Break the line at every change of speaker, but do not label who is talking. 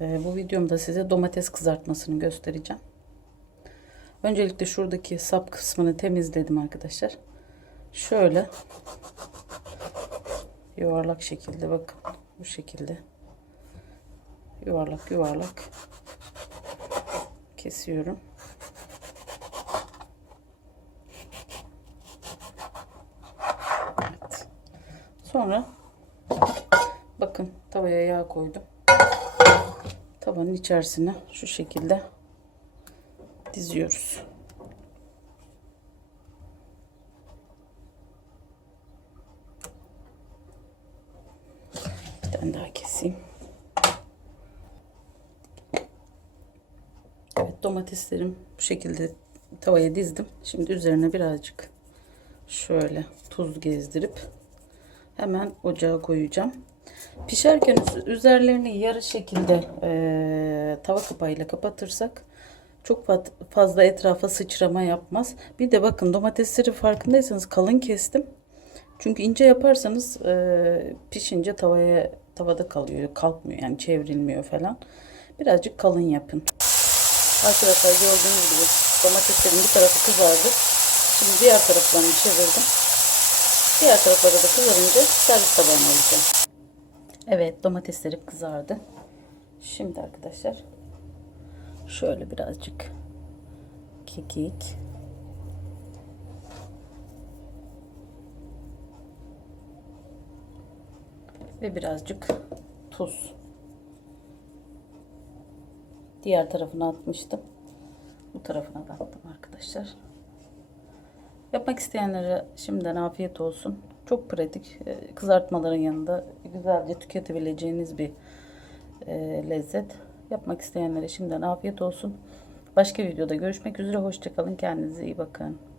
Ee, bu videomda size domates kızartmasını göstereceğim. Öncelikle şuradaki sap kısmını temizledim arkadaşlar. Şöyle yuvarlak şekilde bakın bu şekilde yuvarlak yuvarlak kesiyorum. Evet. Sonra bakın tavaya yağ koydum. Tavanın içerisine şu şekilde diziyoruz. Bir tane daha keseyim. Evet domateslerim bu şekilde tavaya dizdim. Şimdi üzerine birazcık şöyle tuz gezdirip hemen ocağa koyacağım. Pişerken üz- üzerlerini yarı şekilde eee, tava kapağıyla kapatırsak çok fa- fazla etrafa sıçrama yapmaz. Bir de bakın domatesleri farkındaysanız kalın kestim. Çünkü ince yaparsanız eee, pişince tavaya tavada kalıyor, kalkmıyor yani çevrilmiyor falan. Birazcık kalın yapın. Arkadaşlar gördüğünüz gibi domateslerin bir tarafı kızardı. Şimdi diğer taraflarını çevirdim. Diğer tarafları da kızarınca servis tabağına alacağım. Evet domateslerim kızardı. Şimdi arkadaşlar şöyle birazcık kekik ve birazcık tuz. Diğer tarafına atmıştım. Bu tarafına da attım arkadaşlar. Yapmak isteyenlere şimdiden afiyet olsun. Çok pratik. Ee, Kızartmaların yanında güzelce tüketebileceğiniz bir e, lezzet. Yapmak isteyenlere şimdiden afiyet olsun. Başka videoda görüşmek üzere. Hoşçakalın. Kendinize iyi bakın.